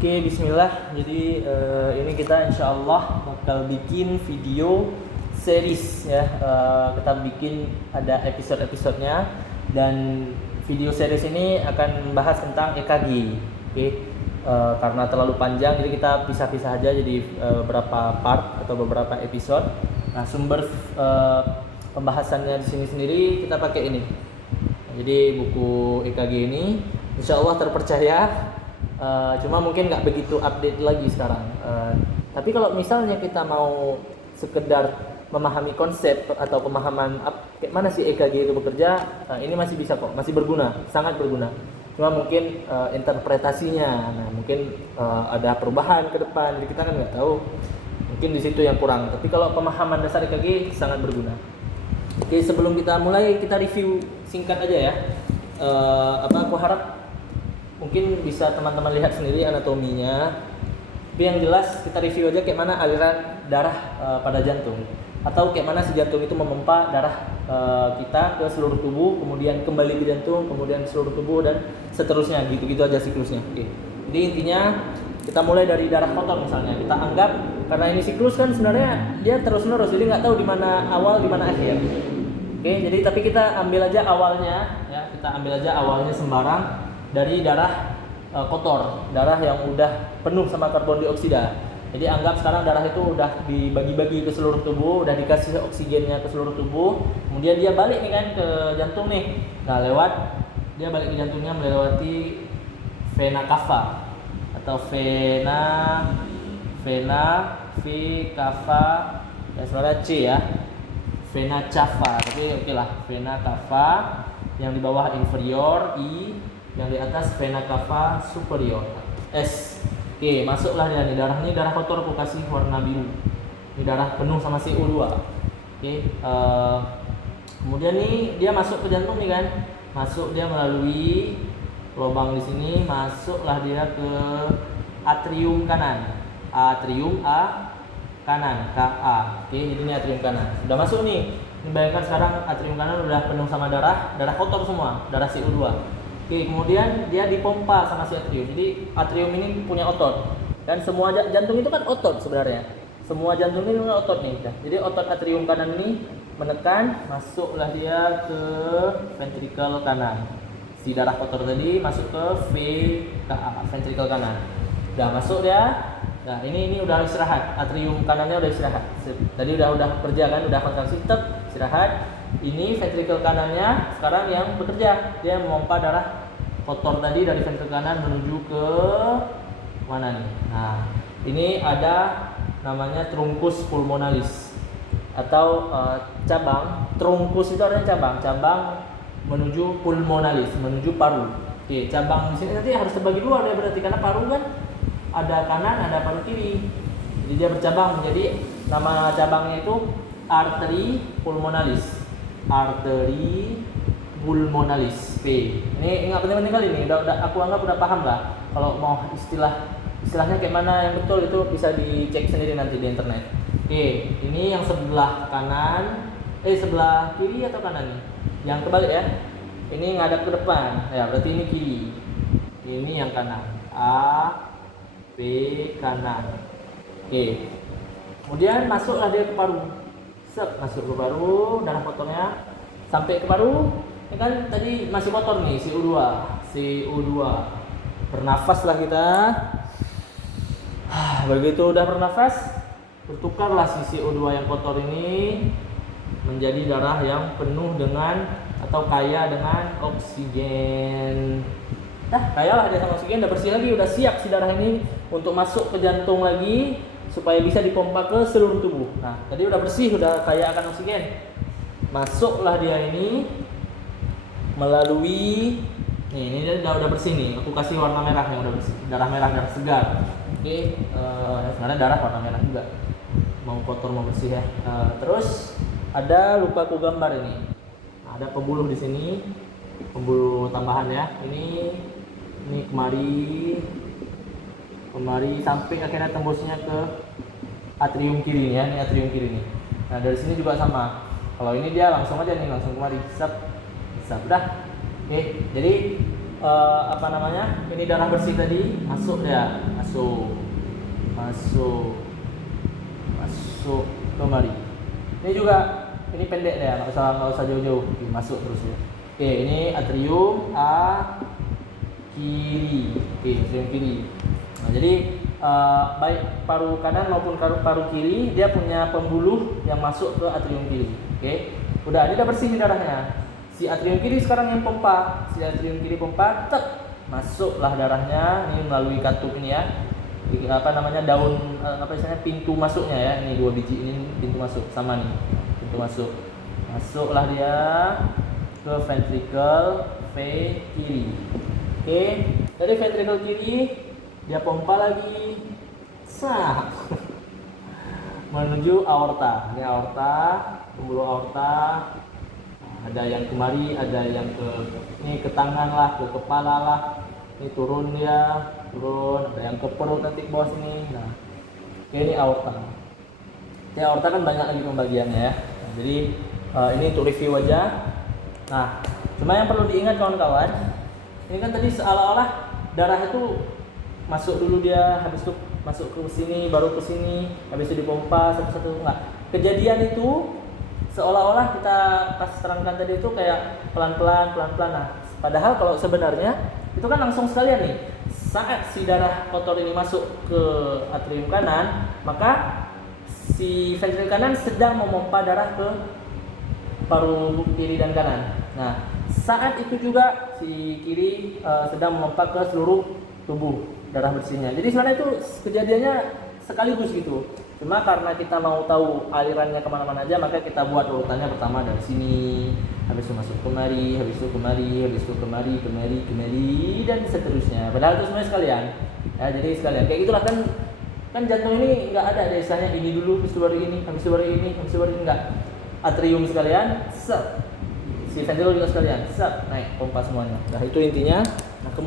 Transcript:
Oke, Bismillah. Jadi ini kita insya Allah bakal bikin video series ya. Kita bikin ada episode-episodenya dan video series ini akan membahas tentang EKG. Oke, karena terlalu panjang, jadi kita pisah-pisah aja jadi beberapa part atau beberapa episode. Nah, sumber pembahasannya di sini sendiri kita pakai ini. Jadi buku EKG ini insya Allah terpercaya. Cuma mungkin nggak begitu update lagi sekarang. Tapi kalau misalnya kita mau sekedar memahami konsep atau pemahaman kayak mana sih EKG itu bekerja, ini masih bisa kok, masih berguna, sangat berguna. Cuma mungkin interpretasinya, mungkin ada perubahan ke depan, jadi kita kan nggak tahu. Mungkin di situ yang kurang. Tapi kalau pemahaman dasar EKG sangat berguna. Oke, sebelum kita mulai, kita review singkat aja ya. Aku harap mungkin bisa teman-teman lihat sendiri anatominya. Tapi yang jelas kita review aja kayak mana aliran darah pada jantung, atau kayak mana si jantung itu memompa darah kita ke seluruh tubuh, kemudian kembali ke jantung, kemudian seluruh tubuh dan seterusnya, gitu-gitu aja siklusnya. Oke. Jadi intinya kita mulai dari darah kotor misalnya. Kita anggap karena ini siklus kan sebenarnya dia terus-menerus, jadi nggak tahu di mana awal, di mana akhir. Oke, jadi tapi kita ambil aja awalnya ya, kita ambil aja awalnya sembarang dari darah kotor, darah yang udah penuh sama karbon dioksida. Jadi anggap sekarang darah itu udah dibagi-bagi ke seluruh tubuh, udah dikasih oksigennya ke seluruh tubuh, kemudian dia balik nih kan ke jantung nih. Nah, dia balik ke jantungnya melewati vena cava atau vena cava, ya sebenarnya C ya, vena cava, tapi oke lah, vena cava yang di bawah inferior I, yang di atas vena cava superior S. Oke, masuklah dia nih, darah ini darah kotor, aku kasih warna biru. Ini darah penuh sama CO2. Oke, kemudian nih dia masuk ke jantung nih kan, masuk dia melalui lubang di sini, masuklah dia ke atrium kanan, atrium A kanan, KA. Oke, jadi ini atrium kanan. Sudah masuk nih. Ini bayangkan sekarang atrium kanan udah penuh sama darah kotor semua, darah CO2. Oke, kemudian dia dipompa sama si atrium. Jadi atrium ini punya otot. Dan semua jantung itu kan otot sebenarnya. Semua jantung ini punya otot nih. Jadi otot atrium kanan ini menekan, masuklah dia ke ventrikel kanan. Si darah kotor tadi masuk ke VKA, ventrikel kanan. Udah masuk dia. Nah, ini udah istirahat. Atrium kanannya udah istirahat. Tadi udah kerja kan, udah kontraksi, istirahat. Ini ventrikel kanannya sekarang yang bekerja. Dia memompa darah kotor tadi dari ventrikel kanan menuju ke mana nih? Nah, ini ada namanya truncus pulmonalis atau cabang. Truncus itu artinya cabang menuju pulmonalis, menuju paru. Oke, cabang di sini nanti harus terbagi dua ya, berarti karena paru kan ada kanan, ada paru kiri. Jadi dia bercabang menjadi, nama cabangnya itu arteri pulmonalis. Arteri pulmonalis P. Ini nggak penting-penting kali ini. Udah aku anggap udah paham lah. Kalau mau istilahnya kayak mana yang betul itu bisa dicek sendiri nanti di internet. Oke, ini yang sebelah kanan, sebelah kiri atau kanan nih? Yang kebalik ya. Ini ngadap ke depan. Ya, berarti ini kiri. Ini yang kanan. A B kanan. Oke. Kemudian masuklah dia ke paru. Masuk ke paru, darah kotornya sampai ke paru. Ya kan tadi masih kotor nih, CO2. Bernafaslah kita. Begitu udah bernafas, bertukarlah si CO2 yang kotor ini menjadi darah yang penuh dengan atau kaya dengan oksigen. Kayalah dia sama oksigen, udah bersih lagi, udah siap si darah ini untuk masuk ke jantung lagi supaya bisa dipompa ke seluruh tubuh. Nah, tadi udah bersih, udah kaya akan oksigen. Masuklah dia ini melalui ini dia udah bersih nih. Aku kasih warna merah yang udah bersih. Darah merah, darah segar. Oke, sebenarnya darah warna merah juga. Mau kotor mau bersih ya. Terus ada, lupa aku gambar ini. Ada pembuluh di sini. Pembuluh tambahan ya. Ini kemari sampai akhirnya tembusnya ke atrium kiri ya, ini atrium kiri nih. Nah, dari sini juga sama. Kalau ini dia langsung aja nih, langsung kemari. Udah. Oke, jadi apa namanya, ini darah bersih tadi masuk dia, masuk kemari. Ini juga, ini pendek ya, nggak usah jauh-jauh, masuk terus ya. Oke, ini atrium kiri. Oke, atrium kiri. Nah, jadi baik paru kanan maupun paru kiri dia punya pembuluh yang masuk ke atrium kiri. Oke, udah, ini udah bersih nih darahnya. Si atrium kiri sekarang yang pompa, masuklah darahnya ini melalui katup ini ya. Apa namanya, daun apa istilahnya, pintu masuknya ya. Ini 2 biji ini pintu masuk, sama nih pintu masuk. Masuklah dia ke ventricle V kiri. Oke, dari ventricle kiri dia pompa lagi menuju aorta. Ini aorta, pembuluh aorta. Ada yang kemari, ada yang ke tangan lah, ke kepala lah. Ini turun dia, ada yang ke perut nanti ke bawah sini. Nah, ini aorta. Ini aorta kan banyak lagi pembagiannya ya. Nah, jadi ini untuk review aja. Nah, cuma yang perlu diingat kawan-kawan, ini kan tadi seolah-olah darah itu masuk dulu dia, habis itu masuk ke sini, baru ke sini, habis itu dipompa satu-satu. Enggak. Kejadian itu seolah-olah kita pas terangkan tadi itu kayak pelan-pelan. Nah, padahal kalau sebenarnya itu kan langsung sekalian nih. Saat si darah kotor ini masuk ke atrium kanan, maka si ventrikel kanan sedang memompa darah ke paru kiri dan kanan. Nah, saat itu juga si kiri sedang memompa ke seluruh tubuh darah bersihnya. Jadi sebenarnya itu kejadiannya sekaligus gitu. Cuma karena kita mau tahu alirannya kemana-mana aja, maka kita buat urutannya pertama dari sini, habis itu masuk kemari, habis itu kemari, habis itu kemari, dan seterusnya. Padahal itu semuanya sekalian. Ya, jadi sekalian. Kayak gitulah kan jantung ini nggak ada istilahnya ini dulu, habis itu baru ini, habis itu baru ini, habis itu baru ini, enggak. Atrium sekalian, set. Si ventrikel juga sekalian, set, naik pompa semuanya. Nah, itu intinya. Nah,